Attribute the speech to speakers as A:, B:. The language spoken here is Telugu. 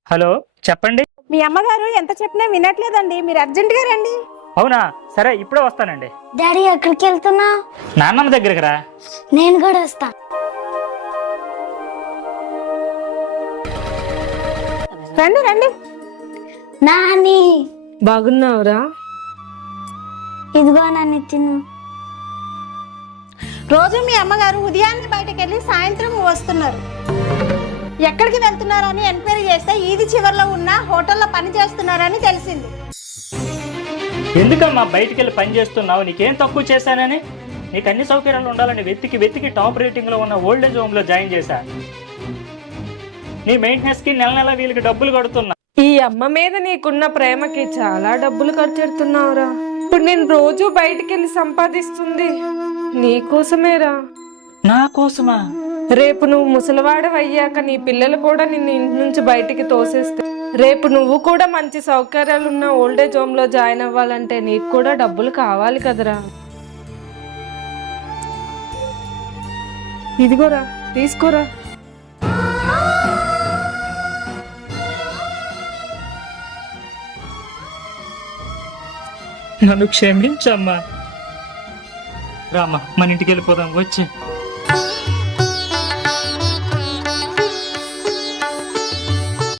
A: హలో, చెప్పండి.
B: మీ అమ్మగారు ఎంత చెప్పినా వినట్లేదండి. మీరు అర్జెంటుగా రండి.
A: అవునా, సరే ఇప్పుడే వస్తానండి.
C: డాడీ ఎక్కడికి వెళ్తున్నా?
A: నాన్నమ్మ దగ్గరికి రా.
C: నేను కూడా వస్తా.
B: రండి రండి.
C: నాని,
D: బాగున్నావురా?
C: ఇదిగో నాని తిను.
B: రోజు మీ అమ్మగారు ఉదయాన్నే బయటకు వెళ్ళి సాయంత్రం వస్తున్నారు. ఎక్కడికి వెళ్తున్నారని ఎంక్వైరీ చేస్తే ఈది చివరిలో ఉన్న హోటల్లో పని చేస్తున్నారని తెలిసింది.
A: ఎందుకమ్మా బయటికి వెళ్ళి పని చేస్తున్నావు? నీకేం తక్కువ చేశానని? నీకు అన్ని సౌకర్యాలు ఉండాలని వెతికి వెతికి టాప్ రేటింగ్ లో ఉన్న ఓల్డేజ్ హోమ్ లో జాయిన్ చేశా. నీ మెయింటెనెన్స్ కి నెల నెల వీళ్ళకి డబ్బులు కడుతున్నా.
D: ఈ అమ్మ మీద నీకున్న ప్రేమకి చాలా డబ్బులు ఖర్చు పెడుతున్నావురా. ఇప్పుడు నేను రోజు బయటికి వెళ్ళి సంపాదిస్తుంది నీకోసమేరా.
A: నా కోసమా?
D: రేపు నువ్వు ముసలివాడు అయ్యాక నీ పిల్లలు కూడా నిన్ను ఇంటి నుంచి బయటికి తోసేస్తే, రేపు నువ్వు కూడా మంచి సౌకర్యాలున్న ఓల్డేజ్ హోమ్ లో జాయిన్ అవ్వాలంటే నీకు కూడా డబ్బులు కావాలి కదరా. ఇదిగోరా, తీసుకోరా.
A: నన్ను క్షమించమ్మా. రామ్మా, మన ఇంటికి వెళ్ళిపోదాం. వచ్చి